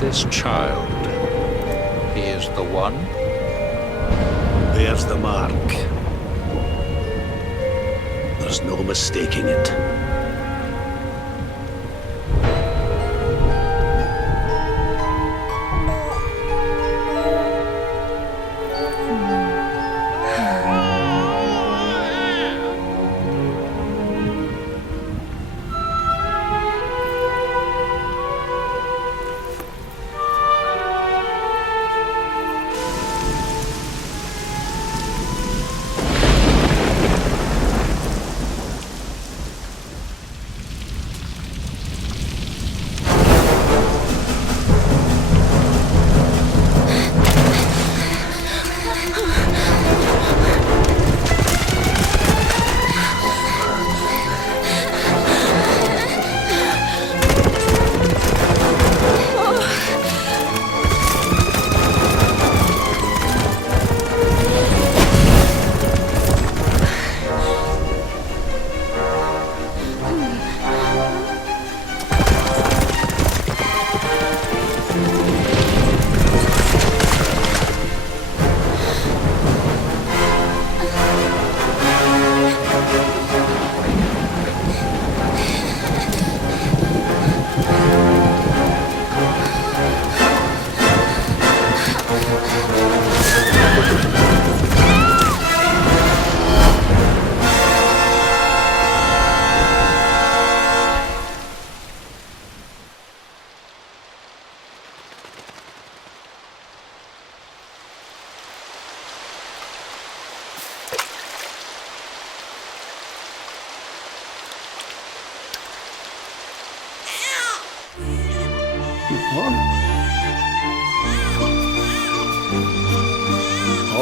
This child, he is the one? There's the mark. There's no mistaking it.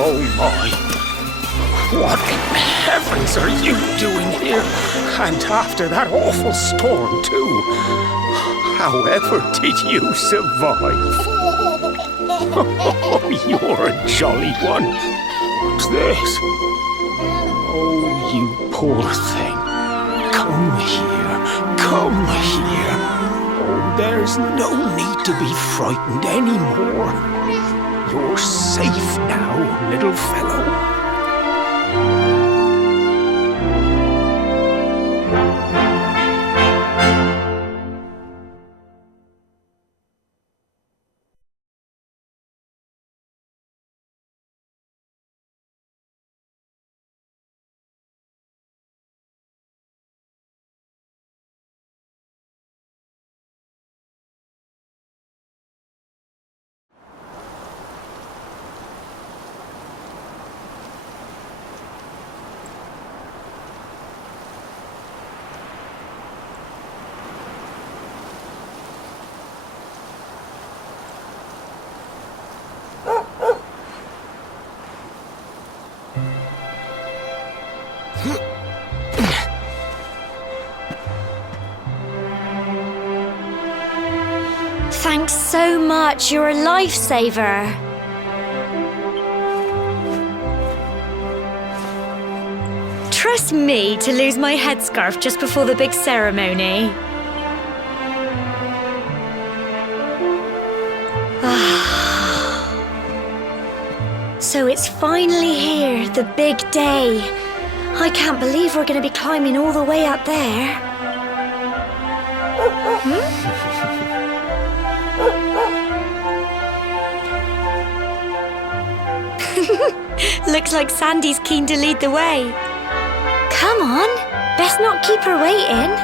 Oh my! What in heavens are you doing here? And after that awful storm, too. However did you survive? Oh, you're a jolly one. What's this? Oh, you poor thing. Come here. Come here. Oh, there's no need to be frightened anymore. You're safe now, little fellow. Thanks so much, you're a lifesaver. Trust me to lose my headscarf just before the big ceremony. So it's finally here, the big day. I can't believe we're going to be climbing all the way up there. Looks like Sandy's keen to lead the way. Come on, best not keep her waiting.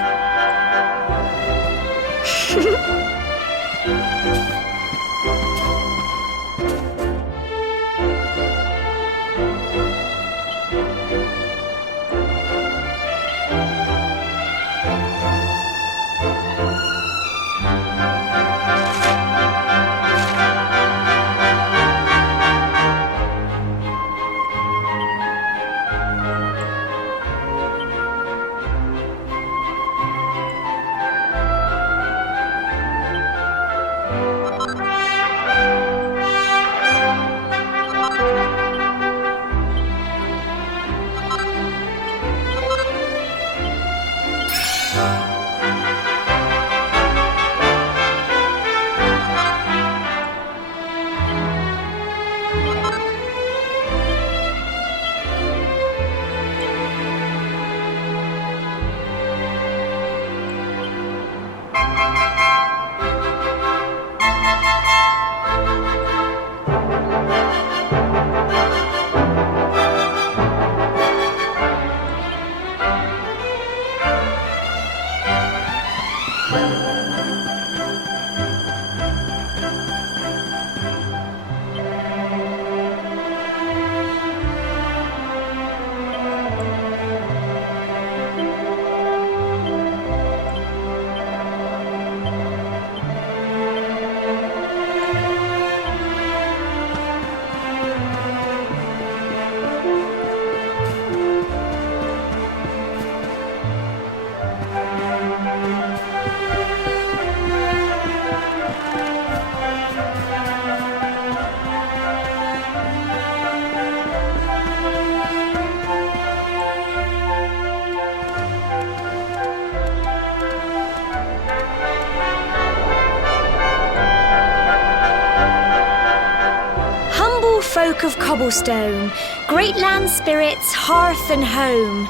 Folk of cobblestone, great land spirits, hearth and home.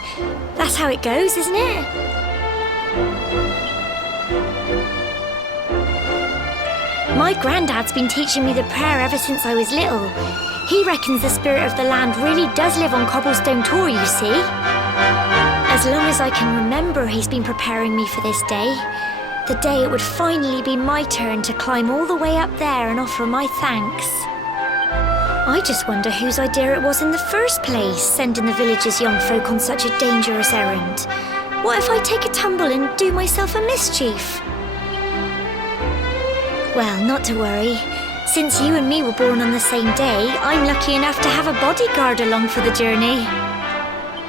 That's how it goes, isn't it? My granddad's been teaching me the prayer ever since I was little. He reckons the spirit of the land really does live on Cobblestone Tor, you see. As long as I can remember, he's been preparing me for this day. The day it would finally be my turn to climb all the way up there and offer my thanks. I just wonder whose idea it was in the first place, sending the village's young folk on such a dangerous errand. What if I take a tumble and do myself a mischief? Well, not to worry. Since you and me were born on the same day, I'm lucky enough to have a bodyguard along for the journey.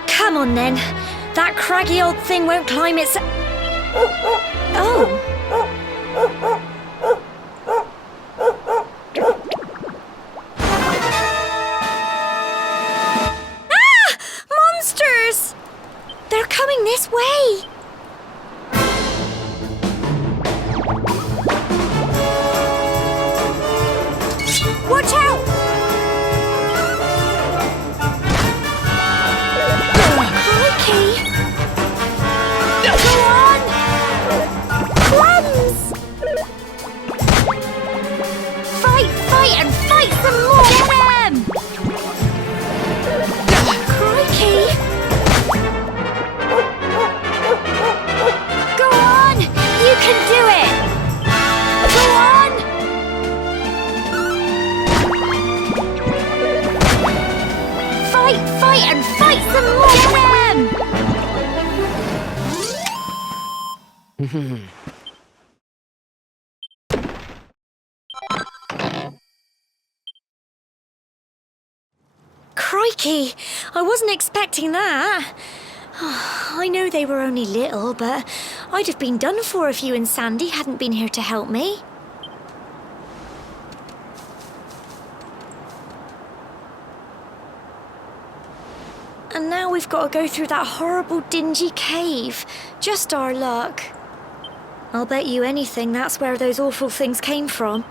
Come on then. That craggy old thing won't climb its... Oh! They're coming this way! Watch out! Crikey! Go on! Crumbs! Fight and fight some more! Get them! Crikey! You can do it! Go on! Fight and fight some more! Get them! Crikey! I wasn't expecting that. I know they were only little, but I'd have been done for if you and Sandy hadn't been here to help me. And now we've got to go through that horrible, dingy cave. Just our luck. I'll bet you anything that's where those awful things came from.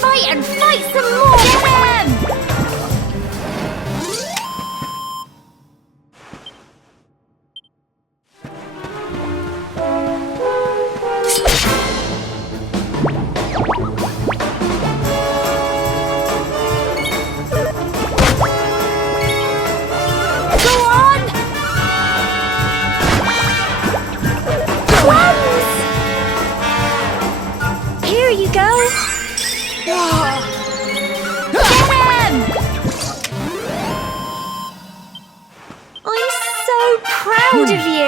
fight and fight some more! Get him! Here you go! Get him! I'm so proud of you!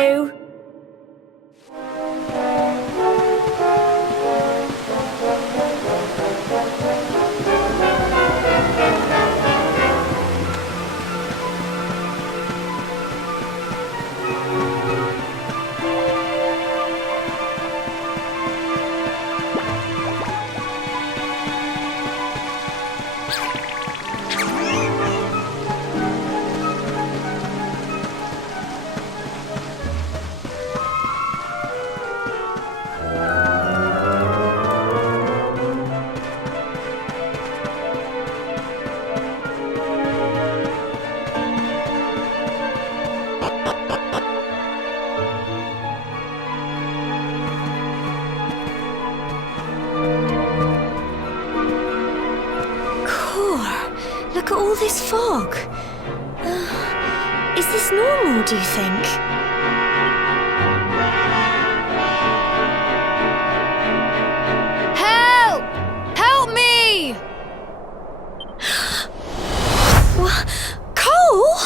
Look at all this fog. Is this normal, do you think? Help! Help me! Cole?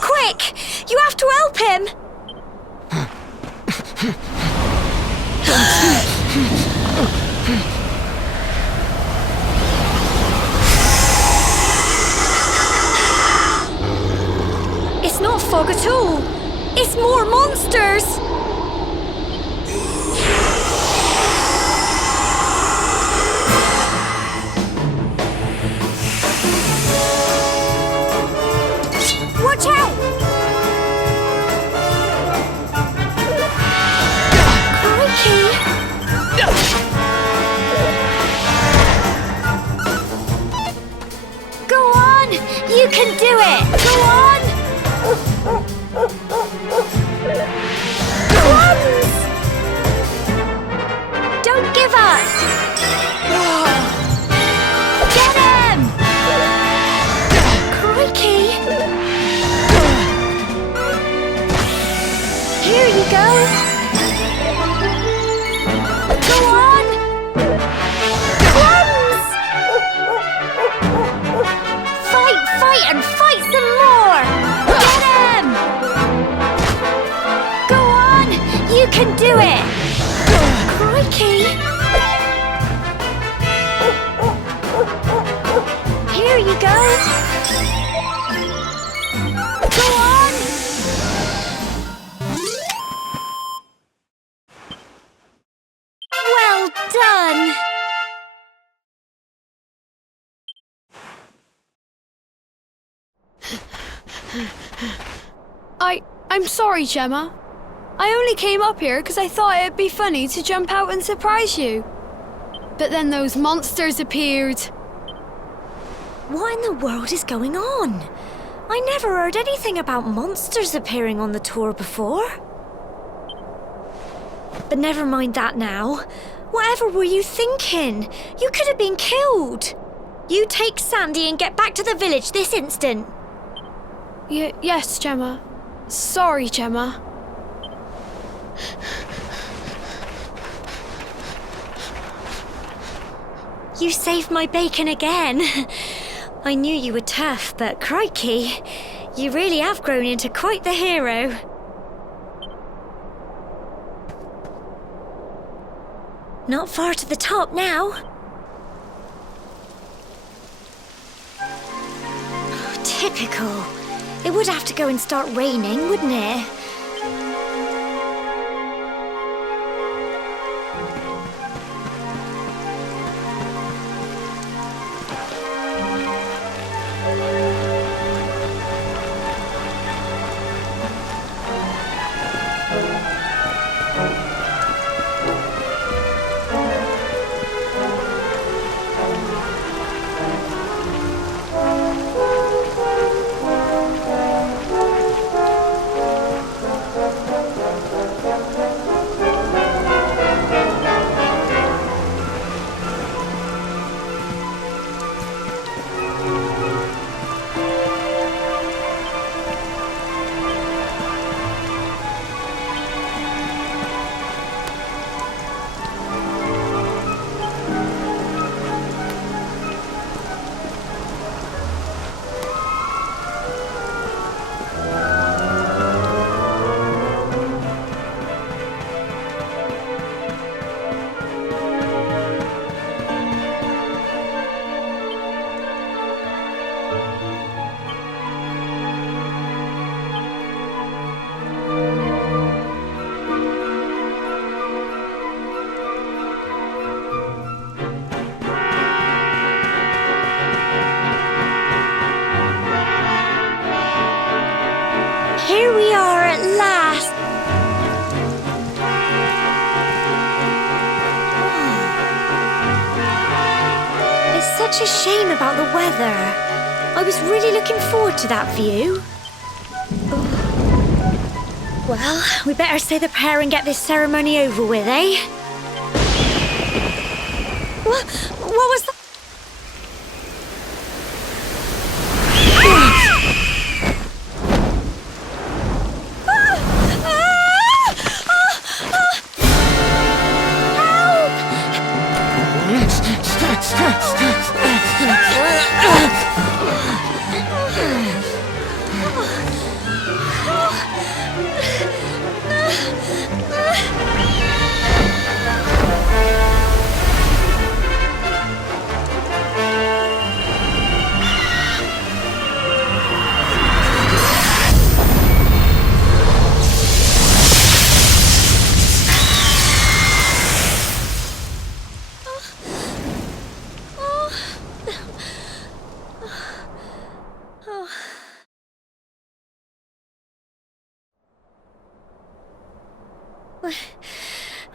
Quick! You have to help him! It's not fog at all. It's more monsters. Watch out! Crikey! Go on! You can do it! Go on! Crumbs! Don't give up! Get him! Crikey! Here you go! Go on! Crumbs! Fight, fight, and fight some more! Get him! Go on! You can do it! Crikey! Here you go! Go on! Well done! I'm sorry, Gemma. I only came up here because I thought it'd be funny to jump out and surprise you. But then those monsters appeared. What in the world is going on? I never heard anything about monsters appearing on the tour before. But never mind that now. Whatever were you thinking? You could have been killed. You take Sandy and get back to the village this instant. Yes, Gemma. Sorry, Gemma. You saved my bacon again. I knew you were tough, but crikey, you really have grown into quite the hero. Not far to the top now. Typical. It would have to go and start raining, wouldn't it? such a shame about the weather. I was really looking forward to that view. Oh. Well, we better say the prayer and get this ceremony over with, eh? What was that?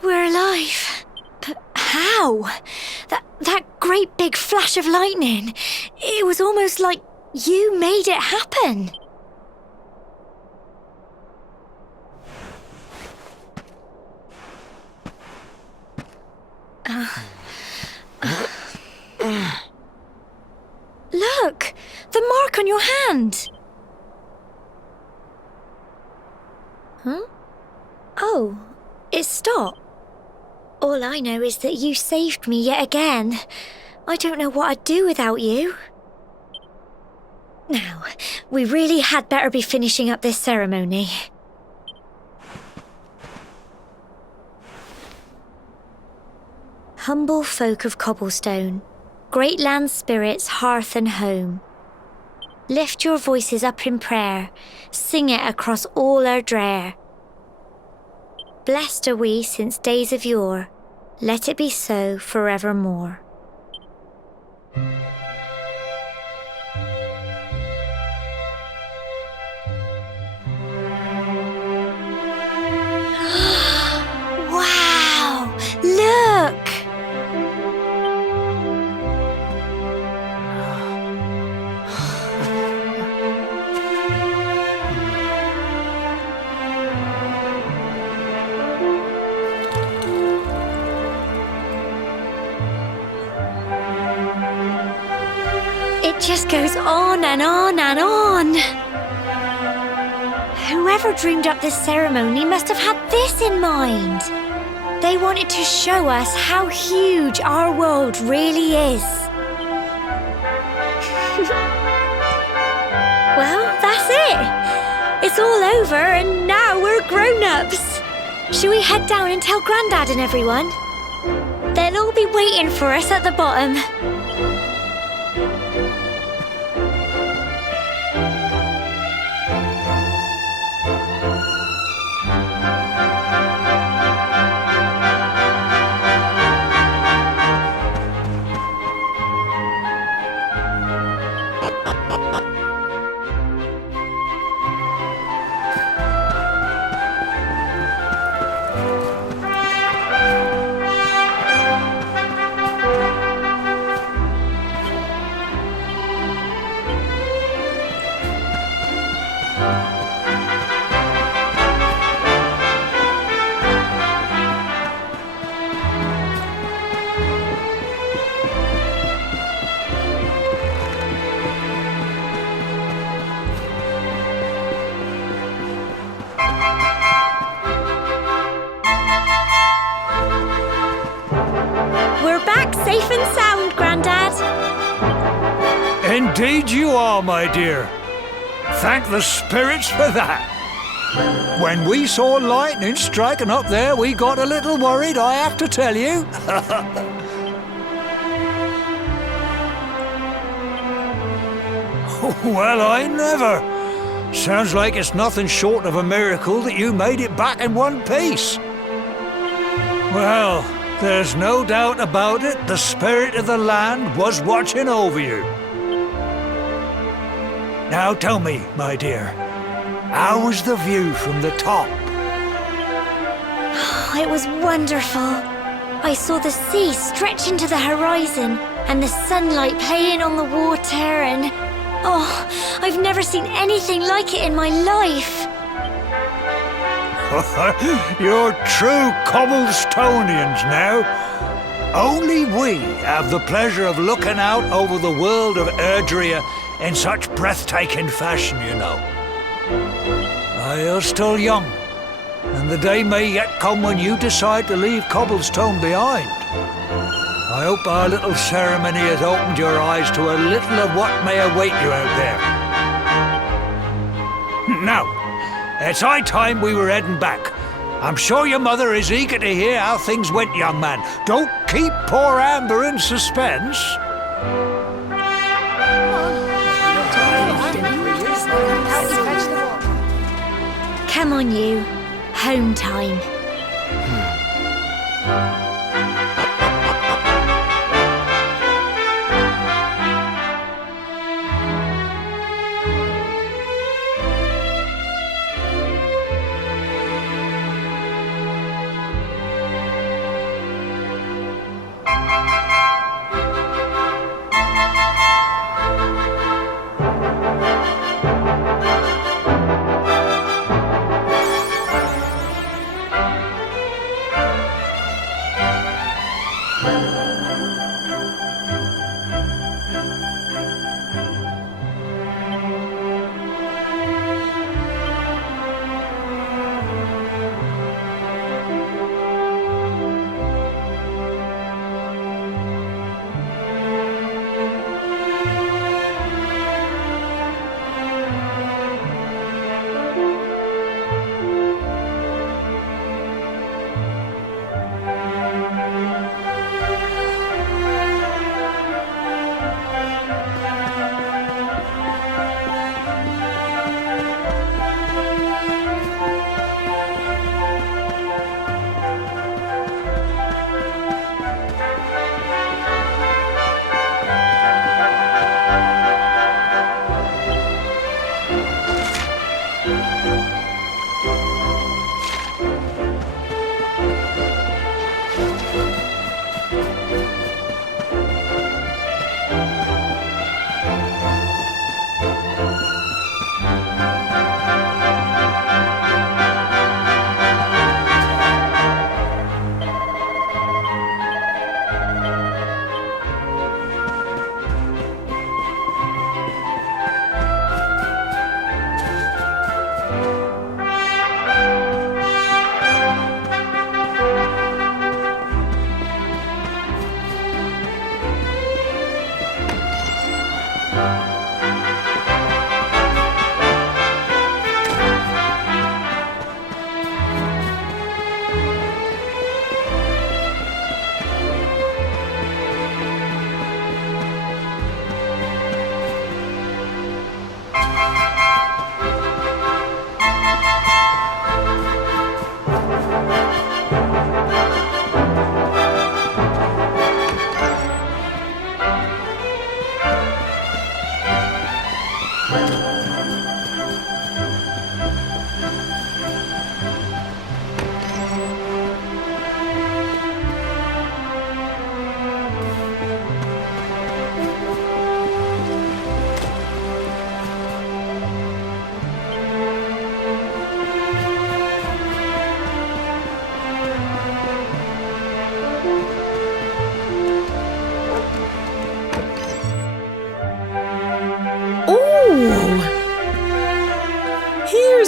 We're alive. But how? That great big flash of lightning. It was almost like you made it happen. Look! The mark on your hand! Huh? Oh, it stopped. All I know is that you saved me yet again. I don't know what I'd do without you. Now, we really had better be finishing up this ceremony. Humble folk of Cobblestone, great land spirits, hearth and home. Lift your voices up in prayer, sing it across all our drear. Blessed are we since days of yore, let it be so forevermore. Wow! Look! It just goes on and on and on. Whoever dreamed up this ceremony must have had this in mind. They wanted to show us how huge our world really is. Well, that's it. It's all over and now we're grown-ups. Shall we head down and tell Grandad and everyone? They'll all be waiting for us at the bottom. Safe and sound, Grandad. Indeed you are, my dear. Thank the spirits for that. When we saw lightning striking up there, we got a little worried, I have to tell you. Well, I never. Sounds like it's nothing short of a miracle that you made it back in one piece. Well, there's no doubt about it, the spirit of the land was watching over you. Now tell me, my dear, how was the view from the top? It was wonderful. I saw the sea stretch into the horizon and the sunlight playing on the water and... Oh, I've never seen anything like it in my life. You're true Cobblestonians now. Only we have the pleasure of looking out over the world of Erdrea in such breathtaking fashion, you know. You're still young, and the day may yet come when you decide to leave Cobblestone behind. I hope our little ceremony has opened your eyes to a little of what may await you out there. Now, it's high time we were heading back. I'm sure your mother is eager to hear how things went, young man. Don't keep poor Amber in suspense. Come on, you. Home time.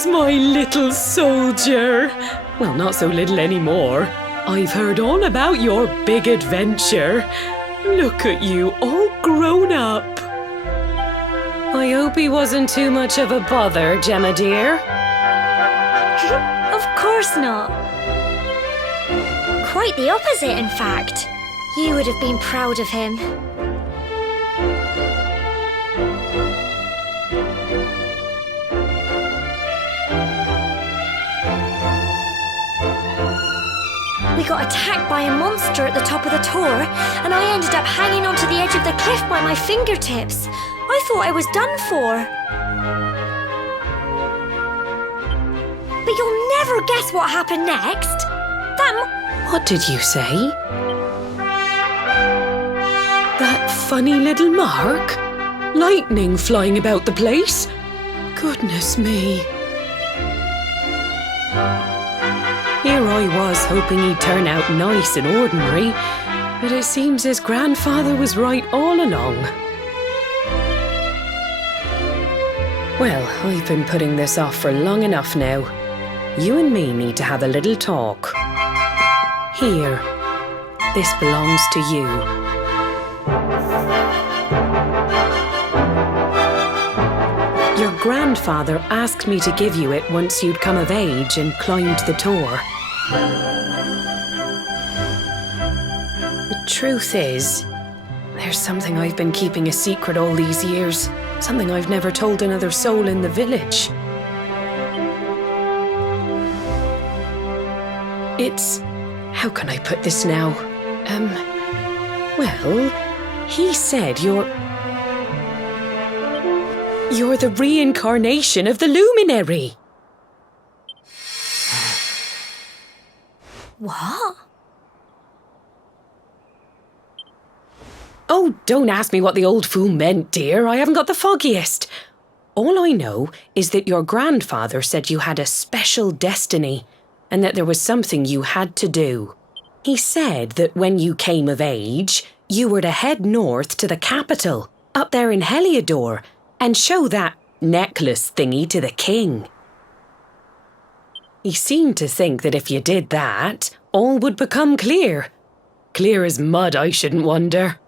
My little soldier. Well, not so little anymore. I've heard all about your big adventure. Look at you, all grown up. I hope he wasn't too much of a bother, Gemma dear. Of course not. Quite the opposite, in fact. You would have been proud of him. We got attacked by a monster at the top of the tor, and I ended up hanging onto the edge of the cliff by my fingertips. I thought I was done for. But you'll never guess what happened next. What did you say? funny little mark? Lightning flying about the place? Goodness me. Here I was hoping he'd turn out nice and ordinary, but it seems his grandfather was right all along. Well, I've been putting this off for long enough now. You and me need to have a little talk. Here, this belongs to you. Your grandfather asked me to give you it once you'd come of age and climbed the tour. The truth is, there's something I've been keeping a secret all these years. Something I've never told another soul in the village. It's... how can I put this now? Well, he said you're the reincarnation of the luminary. What? Oh, don't ask me what the old fool meant, dear. I haven't got the foggiest. All I know is that your grandfather said you had a special destiny and that there was something you had to do. He said that when you came of age, you were to head north to the capital, up there in Heliodor, and show that necklace thingy to the king. He seemed to think that if you did that, all would become clear. Clear as mud, I shouldn't wonder.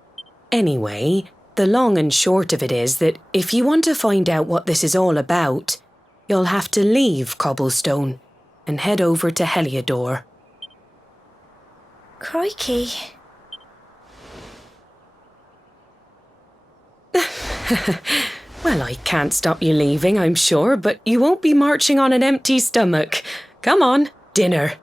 Anyway, the long and short of it is that if you want to find out what this is all about, you'll have to leave Cobblestone and head over to Heliodor. Crikey. Well, I can't stop you leaving, I'm sure, but you won't be marching on an empty stomach. Come on, dinner.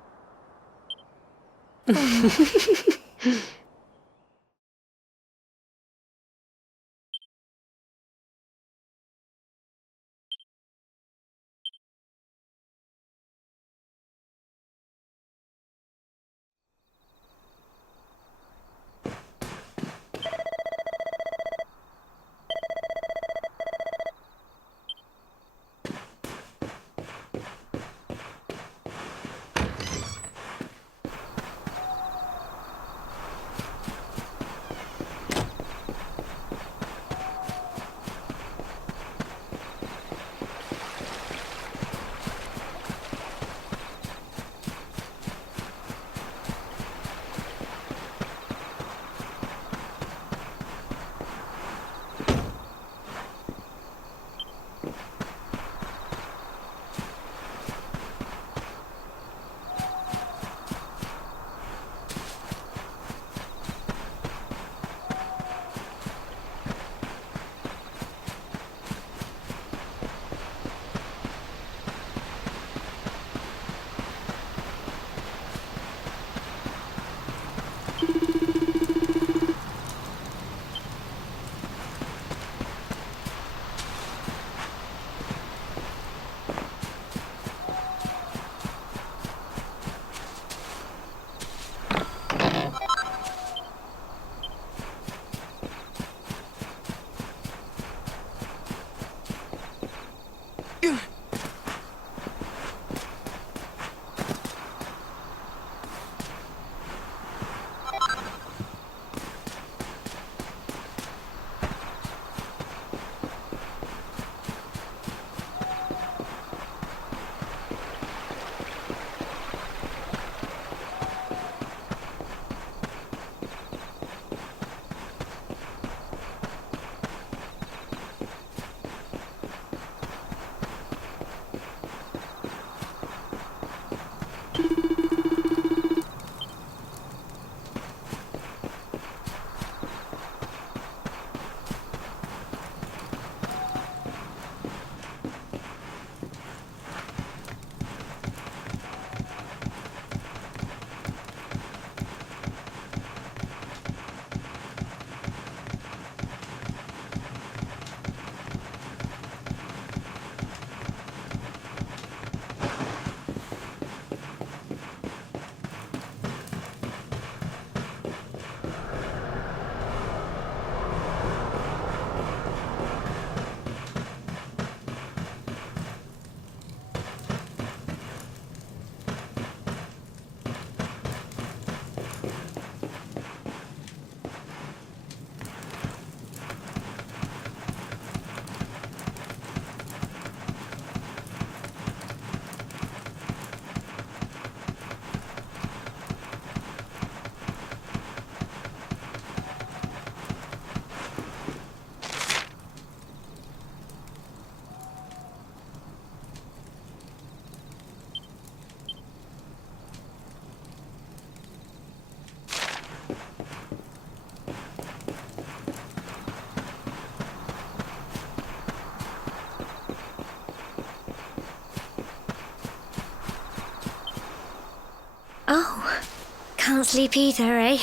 can't sleep either, eh?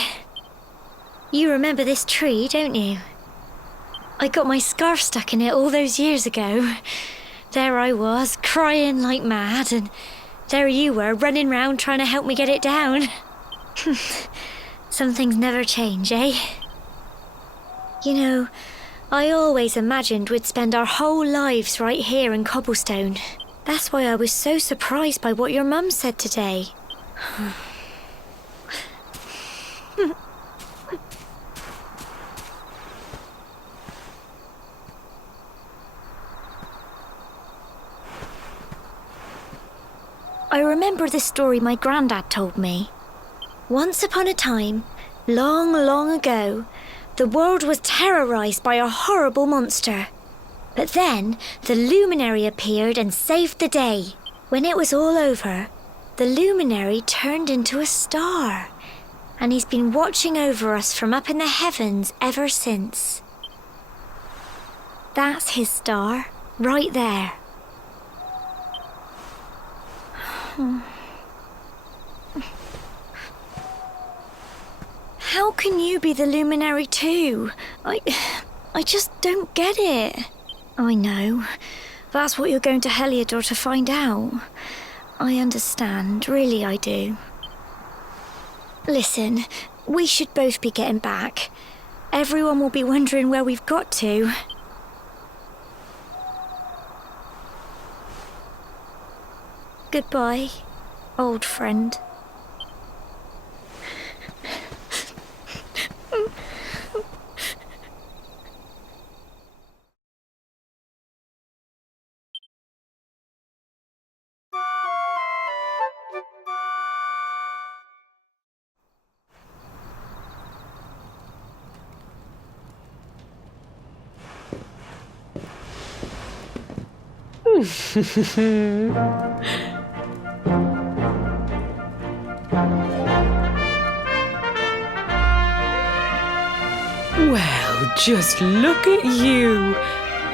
You remember this tree, don't you? I got my scarf stuck in it all those years ago. There I was, crying like mad, and there you were, running round trying to help me get it down. Some things never change, eh? You know, I always imagined we'd spend our whole lives right here in Cobblestone. That's why I was so surprised by what your mum said today. I remember the story my granddad told me. Once upon a time, long, long ago, the world was terrorized by a horrible monster. But then, the luminary appeared and saved the day. When it was all over, the luminary turned into a star. And he's been watching over us from up in the heavens ever since. That's his star, right there. How can you be the luminary too? I just don't get it. I know. That's what you're going to Heliodor to find out. I understand, really I do. Listen, we should both be getting back. Everyone will be wondering where we've got to. Goodbye, old friend. Well, just look at you.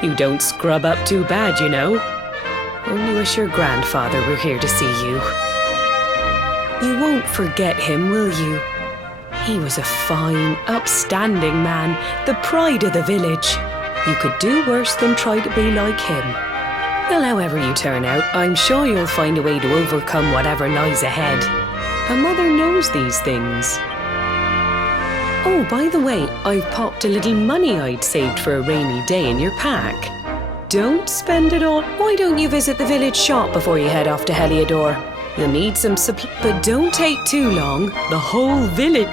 You don't scrub up too bad, you know. Only wish your grandfather were here to see you. You won't forget him, will you? He was a fine, upstanding man, the pride of the village. You could do worse than try to be like him. Well, however you turn out, I'm sure you'll find a way to overcome whatever lies ahead. A mother knows these things. Oh, by the way, I've popped a little money I'd saved for a rainy day in your pack. Don't spend it all. Why don't you visit the village shop before you head off to Heliodor? You'll need some supplies, but don't take too long. The whole village...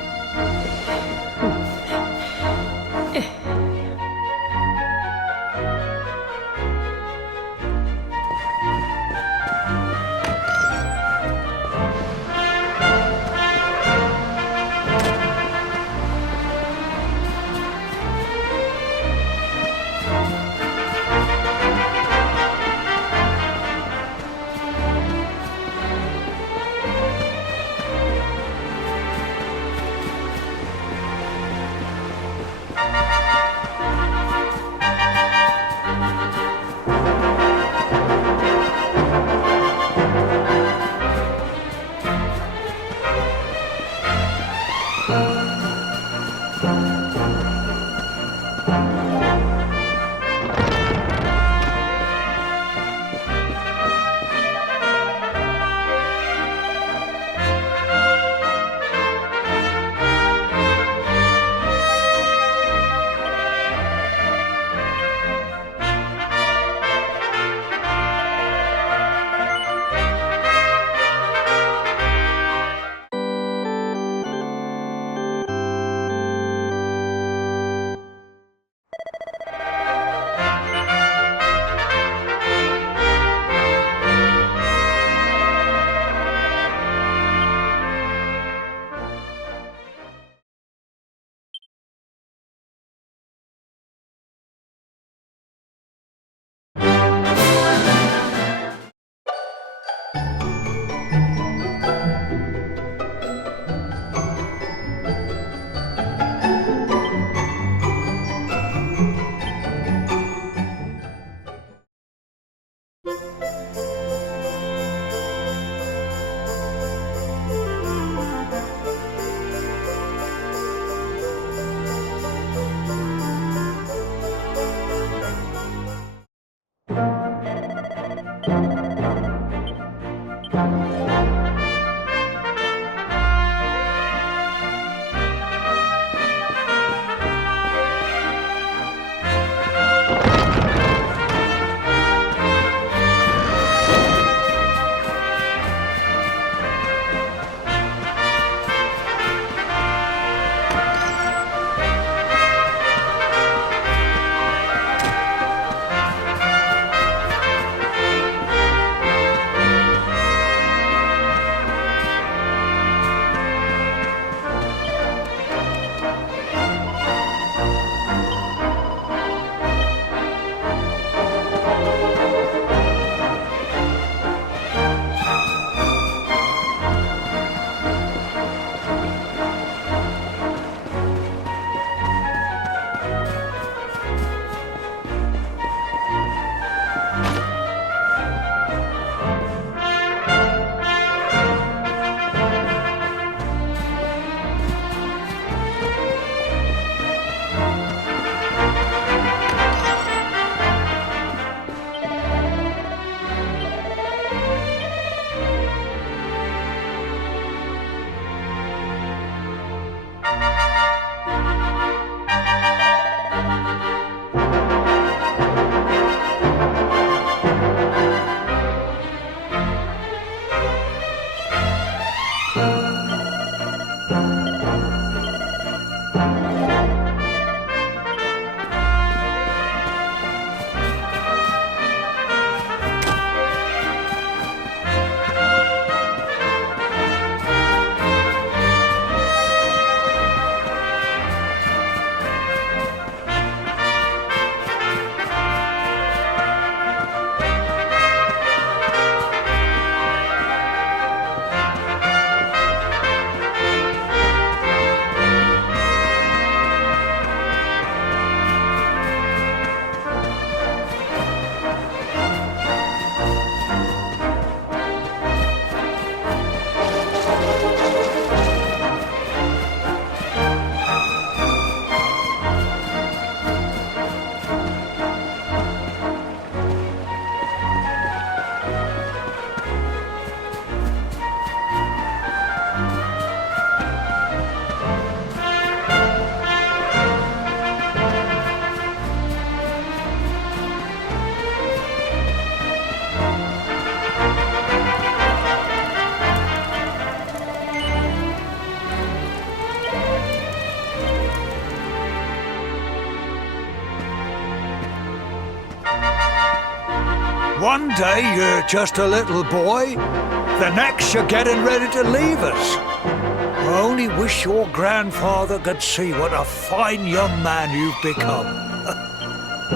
One day you're just a little boy, the next you're getting ready to leave us. I only wish your grandfather could see what a fine young man you've become.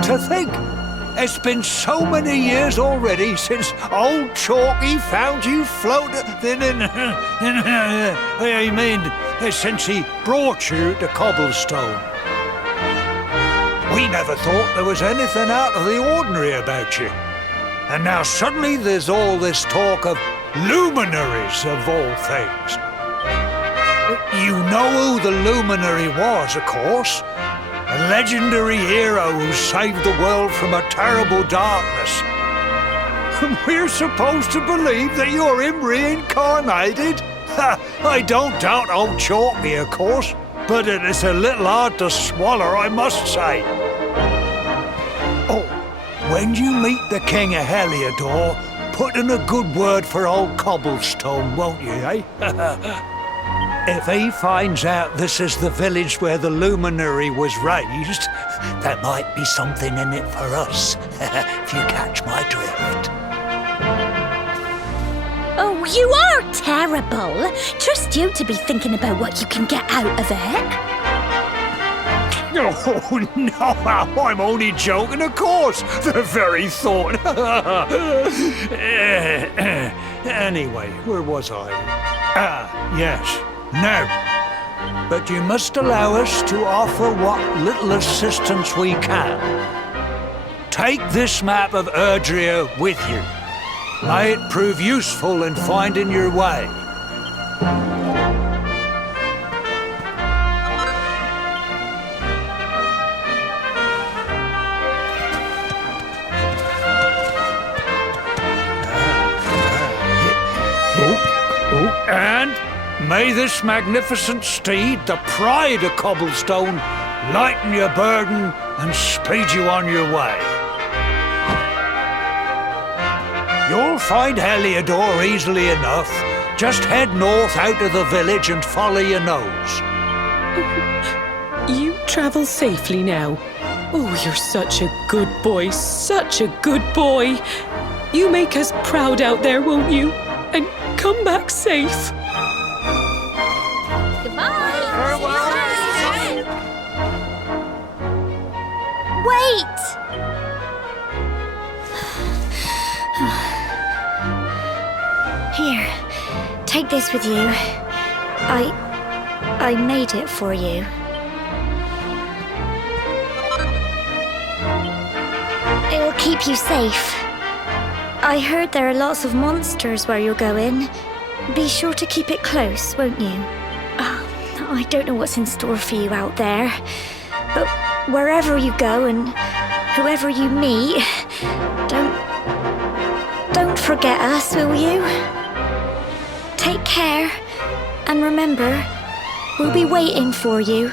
To think, it's been so many years already since old Chalky found you floating since he brought you to Cobblestone. We never thought there was anything out of the ordinary about you. And now suddenly there's all this talk of luminaries of all things. You know who the luminary was, of course. A legendary hero who saved the world from a terrible darkness. And we're supposed to believe that you're him reincarnated? I don't doubt old Chalky, of course, but it is a little hard to swallow, I must say. Oh, when you meet the King of Heliodor, put in a good word for old Cobblestone, won't you, eh? If he finds out this is the village where the luminary was raised, there might be something in it for us, if you catch my drift. Oh, you are terrible. Trust you to be thinking about what you can get out of it. Oh, no, I'm only joking, of course. The very thought. Anyway, where was I? Yes. Now, but you must allow us to offer what little assistance we can. Take this map of Erdrea with you. May it prove useful in finding your way. And may this magnificent steed, the pride of Cobblestone, lighten your burden and speed you on your way. You'll find Heliodor easily enough. Just head north out of the village and follow your nose. You travel safely now. Oh, you're such a good boy, such a good boy. You make us proud out there, won't you? And come back safe. Wait! Here, take this with you. I made it for you. It'll keep you safe. I heard there are lots of monsters where you're going. Be sure to keep it close, won't you? I don't know what's in store for you out there, but wherever you go and whoever you meet, don't forget us, will you? Take care, and remember, we'll be waiting for you.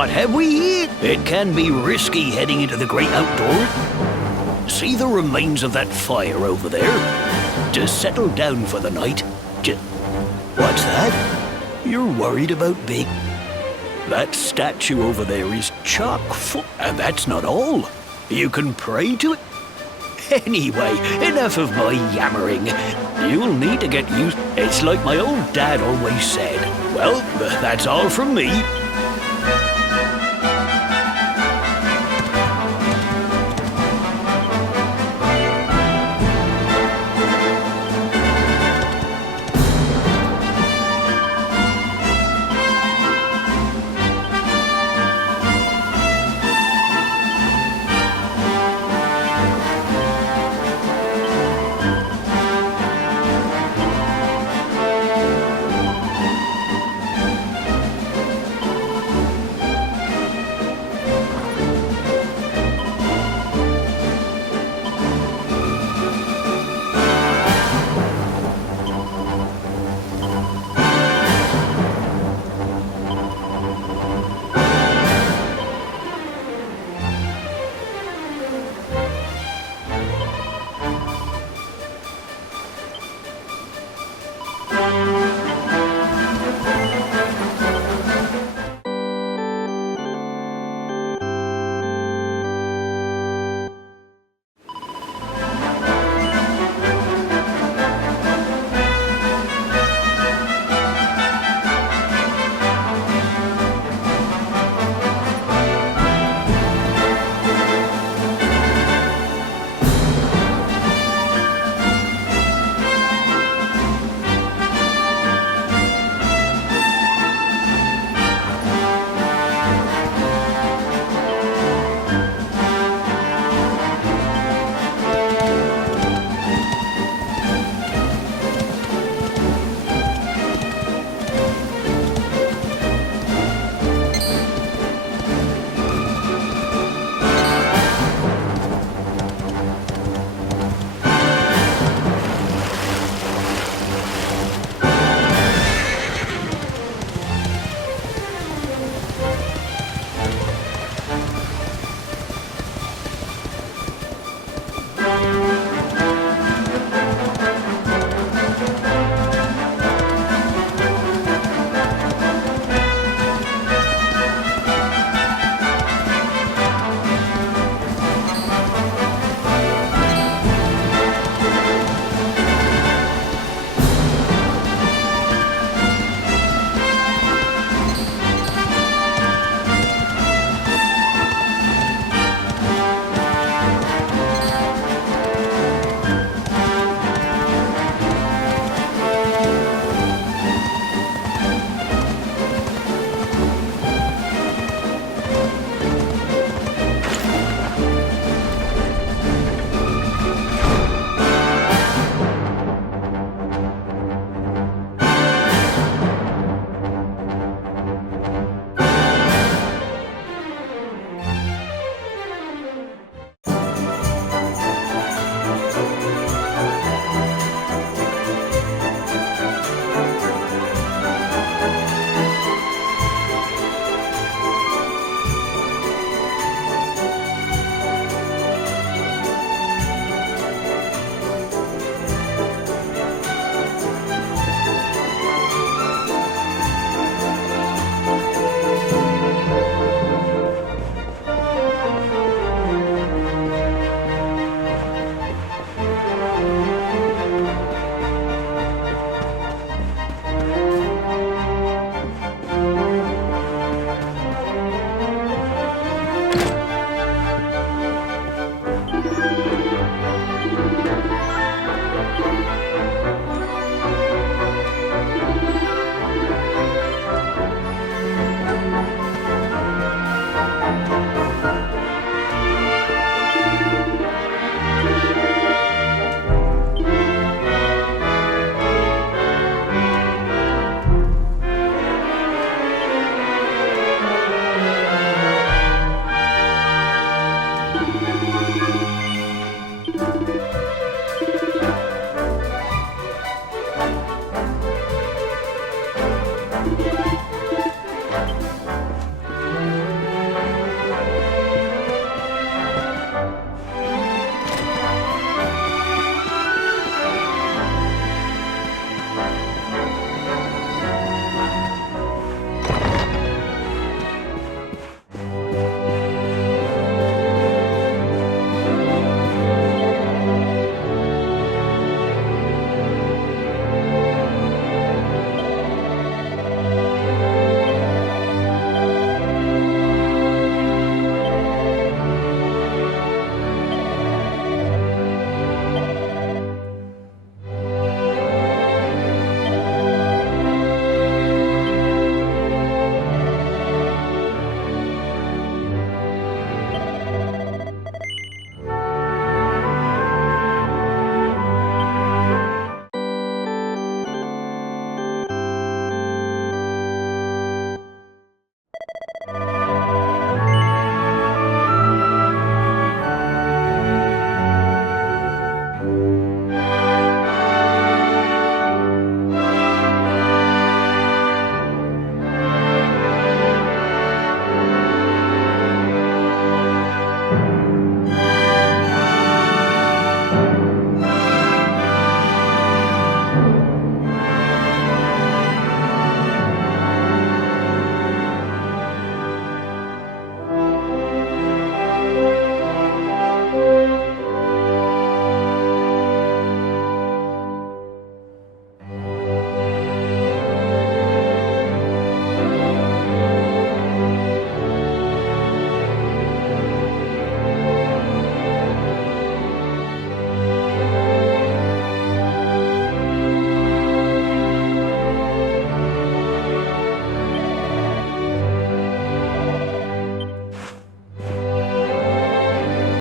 What have we here? It can be risky heading into the great outdoors. See the remains of that fire over there? To settle down for the night, what's that? You're worried about Big? That statue over there is chock full, and that's not all. You can pray to it. Anyway, enough of my yammering. You'll need to get used. It's like my old dad always said. Well, that's all from me.